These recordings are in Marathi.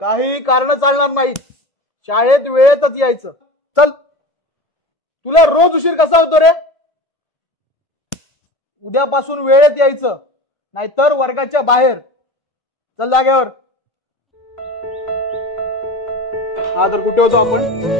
काही कारण चालणार नाही, शाळेत वेळेतच यायचं. चल. तुला रोज उशीर कसा होतो रे? उद्यापासून वेळेत यायचं, नाहीतर वर्गाच्या बाहेर. चल जागेवर. हा तर कुठे होतो आपण?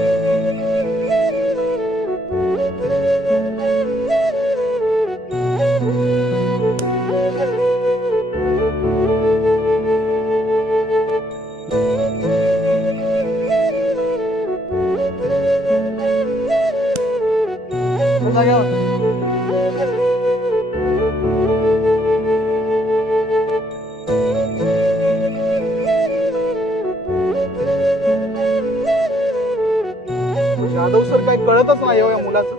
जाधव सर काही कळतच नाही या मुलाचं.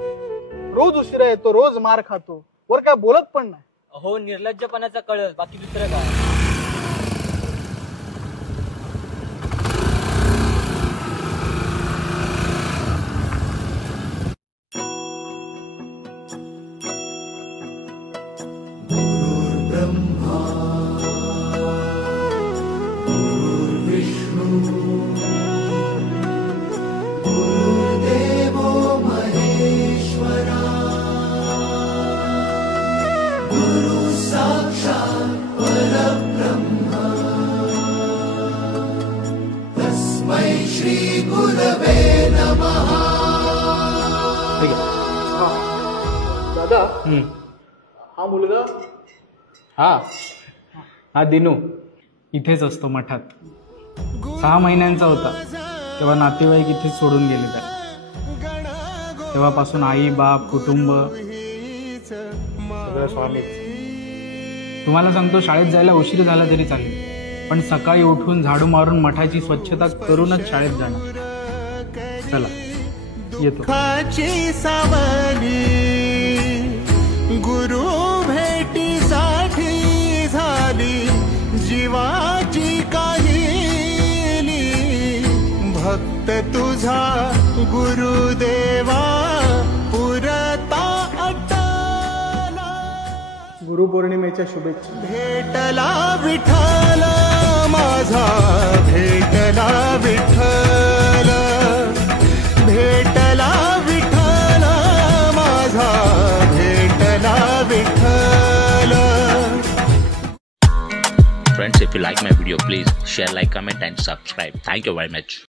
रोज उशिरा येतो, रोज मार खातो, वर काय बोलत पण नाही. हो, निर्लज्जपणाचा कळत, बाकी दुसरं काय. दादा, हा मुलगा? हा दिनू इथेच असतो मठात. 6 महिन्यांचा होता तेव्हा नातेवाईक इथेच सोडून गेले त्याला. तेव्हापासून आई बाप कुटुंब सगळं स्वामीच. तुम्हाला सांगतो, शाळेत जायला उशीर झाला तरी चालेल, पण सकाळी उठून झाडू मारून मठाची स्वच्छता करूनच शाळेत जाणार. चला येतो. गुरु भेटीसाठी झाली जीवाची काहिली. भक्त तुझा गुरुदेवा पुरता अटला. गुरुपौर्णिमेच्या शुभेच्छा. भेटला विठ्ठल माझा, भेटला विठ्ठल, भेटला विठ्ठल माझा, भेटला Vitthal. Friends, if you like my video, please share, like, comment and subscribe. Thank you very much.